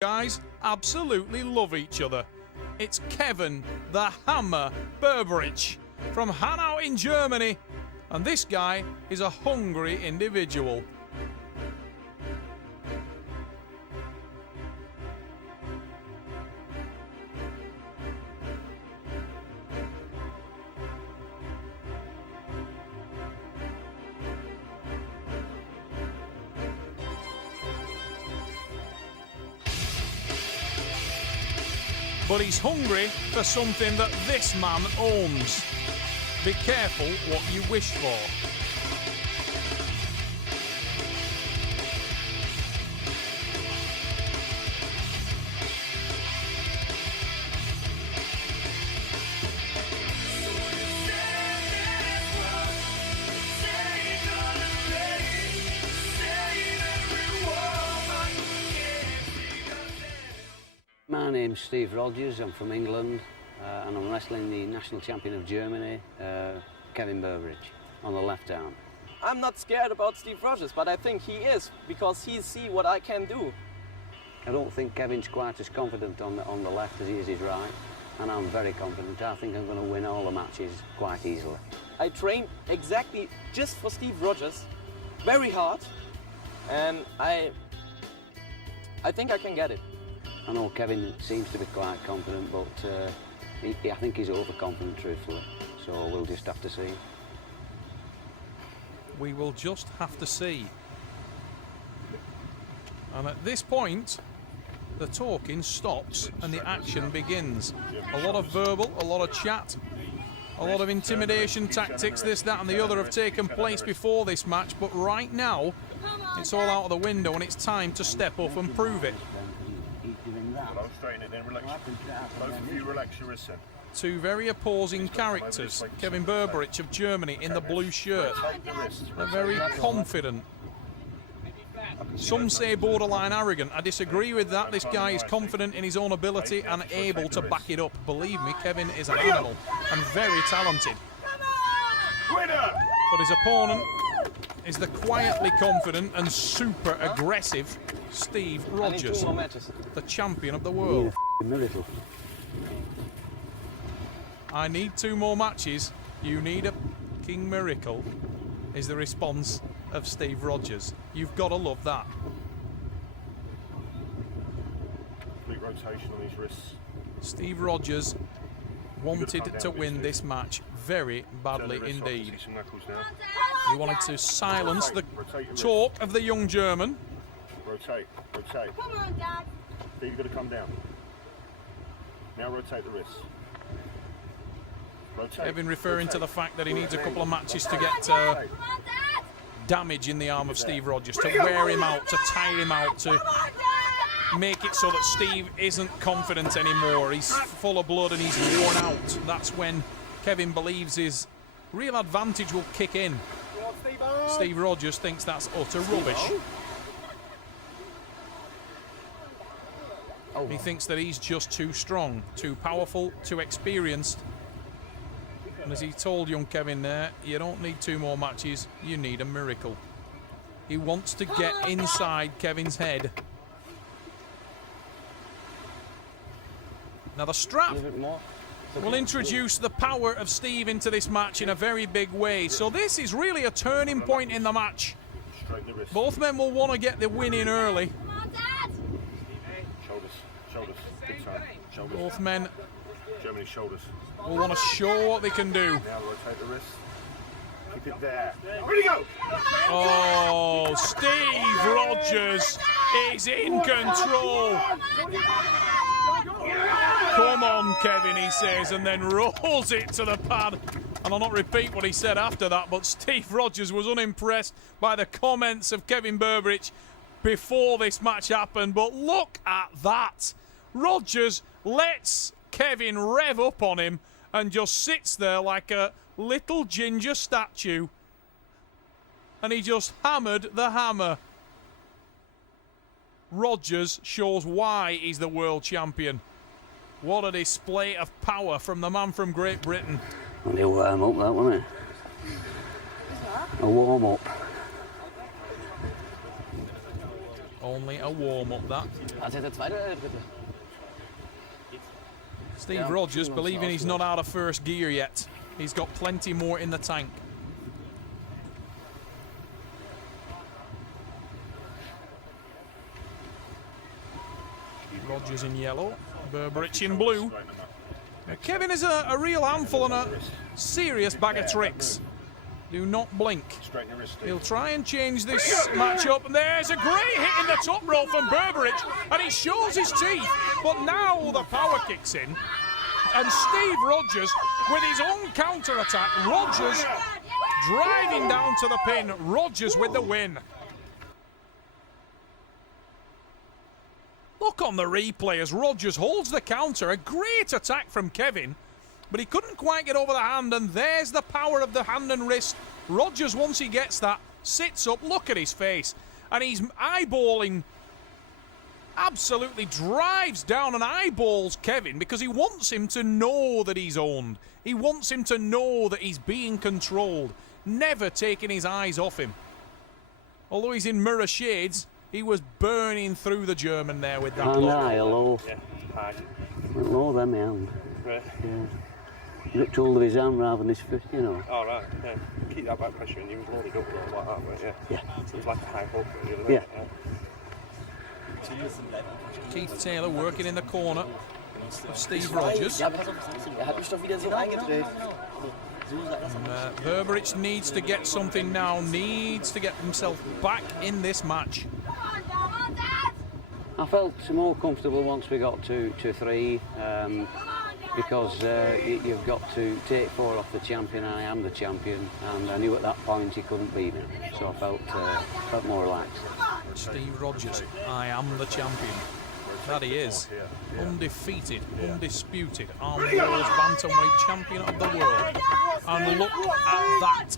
Guys absolutely love each other. It's Kevin the Hammer Berberich from Hanau in Germany, and this guy is a hungry individual. But he's hungry for something that this man owns. Be careful what you wish for. My name's Steve Rogers, I'm from England, and I'm wrestling the national champion of Germany, Kevin Berberich, on the left arm. I'm not scared about Steve Rogers, but I think he is, because he sees what I can do. I don't think Kevin's quite as confident on the left as he is his right, and I'm very confident. I think I'm going to win all the matches quite easily. I train exactly just for Steve Rogers, very hard, and I think I can get it. I know Kevin seems to be quite confident, but I think he's overconfident, truthfully. So we'll just have to see. We will just have to see. And at this point, the talking stops and the action begins. A lot of verbal, a lot of chat, a lot of intimidation tactics, this, that and the other have taken place before this match, but right now, it's all out of the window and it's time to step up and prove it. Straighten it, then relax. Both of you relax your wrists in. Two very opposing characters. Kevin Berberich of Germany in the blue shirt. They're very confident. Some say borderline arrogant. I disagree with that. This guy is confident in his own ability and able to back it up. Believe me, Kevin is an animal and very talented. But his opponent is the quietly confident and super aggressive Steve Rogers, the champion of the world. Miracle. I need 2 more matches. You need a king miracle, is the response of Steve Rogers. You've got to love that. Complete rotation on his wrists. Steve Rogers wanted to win this match very badly indeed. He wanted to silence the talk of the young German. Rotate, rotate. Come on, Dad. Steve, you've got to come down. Now rotate the wrists. Rotate. Kevin referring to the fact that he needs a couple of matches to get damage in the arm of Steve Rogers, to wear him out, to tire him out, to make it so that Steve isn't confident anymore. He's full of blood and he's worn out. That's when Kevin believes his real advantage will kick in. Steve Rogers thinks that's utter rubbish. He thinks that he's just too strong, too powerful, too experienced. And as he told young Kevin there, you don't need 2 more matches, you need a miracle. He wants to get inside Kevin's head. Now the strap will introduce the power of Steve into this match in a very big way. So this is really a turning point in the match. Both men will want to get the win in early. Shoulders, shoulders, big time. Shoulders. Both men Germany's shoulders. will want to show what they can do. Now rotate the wrists. Keep it there. Ready, go! Oh, Steve Rogers is in control. Come on, Kevin, he says, and then rolls it to the pad. And I'll not repeat what he said after that, but Steve Rogers was unimpressed by the comments of Kevin Berberich before this match happened. But look at that. Rogers lets Kevin rev up on him and just sits there like a little ginger statue. And he just hammered the hammer. Rogers shows why he's the world champion. What a display of power from the man from Great Britain. Only a warm up, that, wasn't it? A warm up. Only a warm-up, that. Also der zweite oder der dritte? Steve Rogers believing he's not out of first gear yet. He's got plenty more in the tank. Rogers in yellow, Berberich in blue. Now, Kevin is a real handful and a serious bag of tricks. Do not blink. He'll try and change this matchup, and there's a great hit in the top row from Berberich, and he shows his teeth, but now the power kicks in, and Steve Rogers with his own counter-attack. Rogers driving down to the pin. Rogers with the win. Look on the replay as Rogers holds the counter. A great attack from Kevin, but he couldn't quite get over the hand, and there's the power of the hand and wrist. Rogers, once he gets that, sits up. Look at his face, and he's eyeballing, absolutely drives down and eyeballs Kevin because he wants him to know that he's owned. He wants him to know that he's being controlled, never taking his eyes off him. Although he's in mirror shades, he was burning through the German there with that look. Hello. Yeah, hi. Low them hand. Right. Yeah. He looked hold of his hand rather than his foot, you know. All right, yeah. Keep that back pressure and you was loaded up like that, right? Yeah. Yeah. So it was like a high hook, really. Yeah. Keith Taylor working in the corner of Steve Rogers. Ja, pass auf, hat mich doch wieder so reingedreht. Berberich needs to get something now, needs to get himself back in this match. I felt more comfortable once we got to 3 because you've got to take 4 off the champion. I am the champion, and I knew at that point he couldn't beat me, so I felt more relaxed. Steve Rogers, I am the champion. That he is. Undefeated, undisputed, Armwrestling bantamweight champion of the world. And look at that.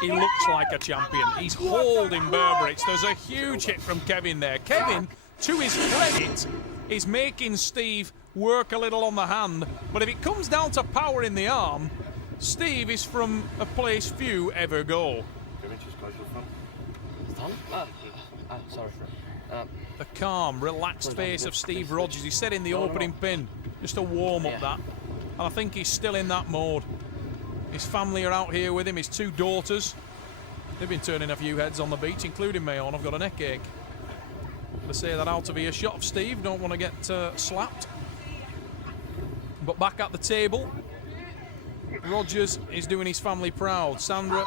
He looks like a champion. He's holding Berberich. There's a huge hit from Kevin there. Kevin, to his credit, is making Steve work a little on the hand. But if it comes down to power in the arm, Steve is from a place few ever go. Sorry. The calm, relaxed face of Steve Rogers. He said in the opening pin, just a warm-up that. And I think he's still in that mode. His family are out here with him, his 2 daughters. They've been turning a few heads on the beach, including my own. I've got a neck ache. To say that out of earshot of Steve, don't want to get slapped. But back at the table, Rogers is doing his family proud. Sandra,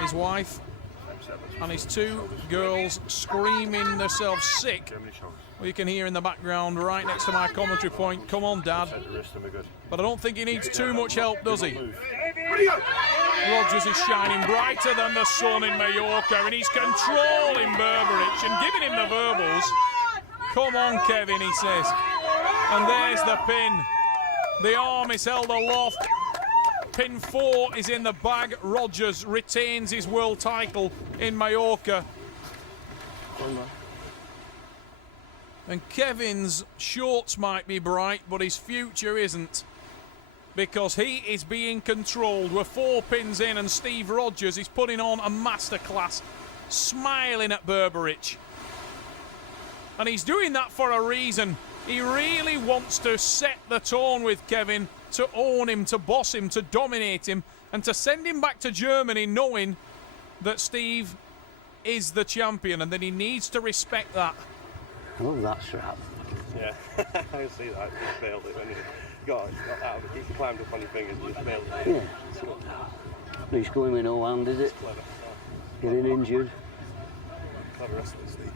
his wife, and his 2 girls screaming themselves sick. Well, you can hear in the background right next to my commentary point, come on Dad. But I don't think he needs too much help, does he? Rogers is shining brighter than the sun in Mallorca, and he's controlling Berberich and giving him the verbals. Come on Kevin, he says. And there's the pin. The arm is held aloft. Pin 4 is in the bag. Rogers retains his world title in Mallorca. And Kevin's shorts might be bright, but his future isn't. Because he is being controlled. We're 4 pins in, and Steve Rogers is putting on a masterclass, smiling at Berberich. And he's doing that for a reason. He really wants to set the tone with Kevin, to own him, to boss him, to dominate him, and to send him back to Germany knowing that Steve is the champion and that he needs to respect that. I love that strap. Yeah, I can see that. You just nailed it when you got out of it. You climbed up on your fingers and just nailed it. Yeah. He's going with no hand, is it? Clever. Getting injured. Clever wrestling, Steve.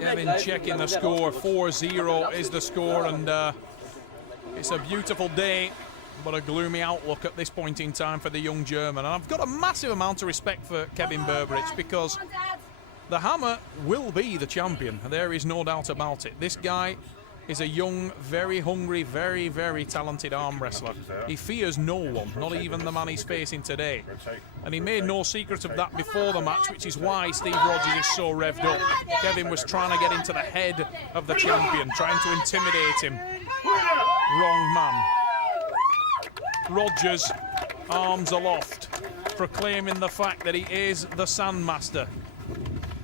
Kevin checking the score. 4-0 is the score, and it's a beautiful day, but a gloomy outlook at this point in time for the young German. And I've got a massive amount of respect for Kevin Berberich because the Hammer will be the champion. There is no doubt about it. This guy is a young, very hungry, very, very talented arm wrestler. He fears no one, not even the man he's facing today. And he made no secret of that before the match, which is why Steve Rogers is so revved up. Kevin was trying to get into the head of the champion, trying to intimidate him. Wrong man. Rogers arms aloft, proclaiming the fact that he is the Sandmaster,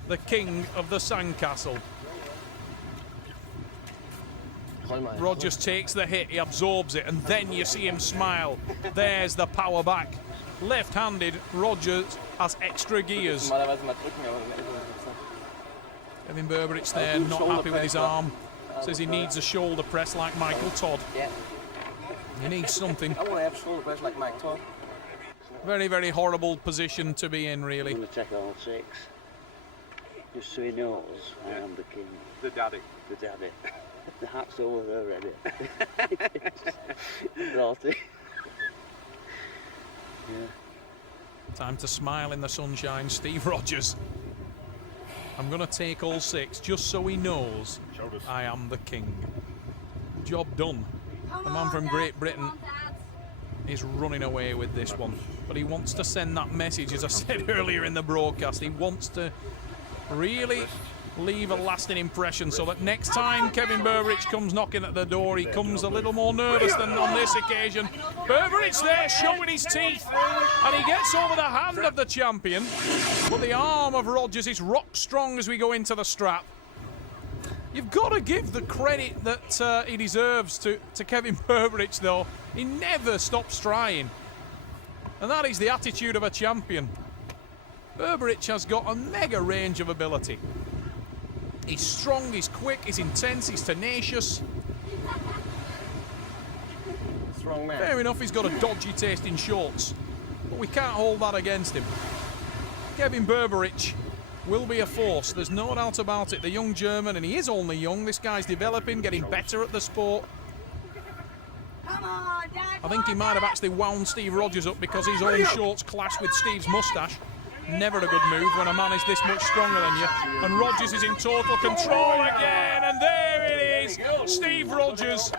the king of the sandcastle. Rogers takes the hit, he absorbs it, and then you see him smile. There's the power back. Left-handed, Rogers has extra gears. Kevin Berberich there, not happy with his arm. Says he needs a shoulder press like Michael Todd. Yeah. He needs something. I want to have a shoulder press like Mike Todd. Very, very horrible position to be in, really. I'm going to take all 6. Just so he knows I am the king. The daddy. The daddy. The hat's over already. Naughty. Yeah. Time to smile in the sunshine, Steve Rogers. I'm going to take all 6 just so he knows I am the king. Job done. The man from Great Britain is running away with this one. But he wants to send that message, as I said earlier in the broadcast. He wants to really leave a lasting impression so that next time Kevin Berberich comes knocking at the door, he comes a little more nervous than on this occasion. Berberich there showing his teeth, and he gets over the hand of the champion. But the arm of Rogers is rock strong as we go into the strap. You've got to give the credit that he deserves to Kevin Berberich, though. He never stops trying. And that is the attitude of a champion. Berberich has got a mega range of ability. He's strong, he's quick, he's intense, he's tenacious. Strong man. Fair enough, he's got a dodgy taste in shorts, but we can't hold that against him. Kevin Berberich will be a force, there's no doubt about it. The young German, and he is only young, this guy's developing, getting better at the sport. I think he might have actually wound Steve Rogers up because his own shorts clashed with Steve's moustache. Never a good move when a man is this much stronger than you. And Rogers is in total control again, and there it is. Steve Rogers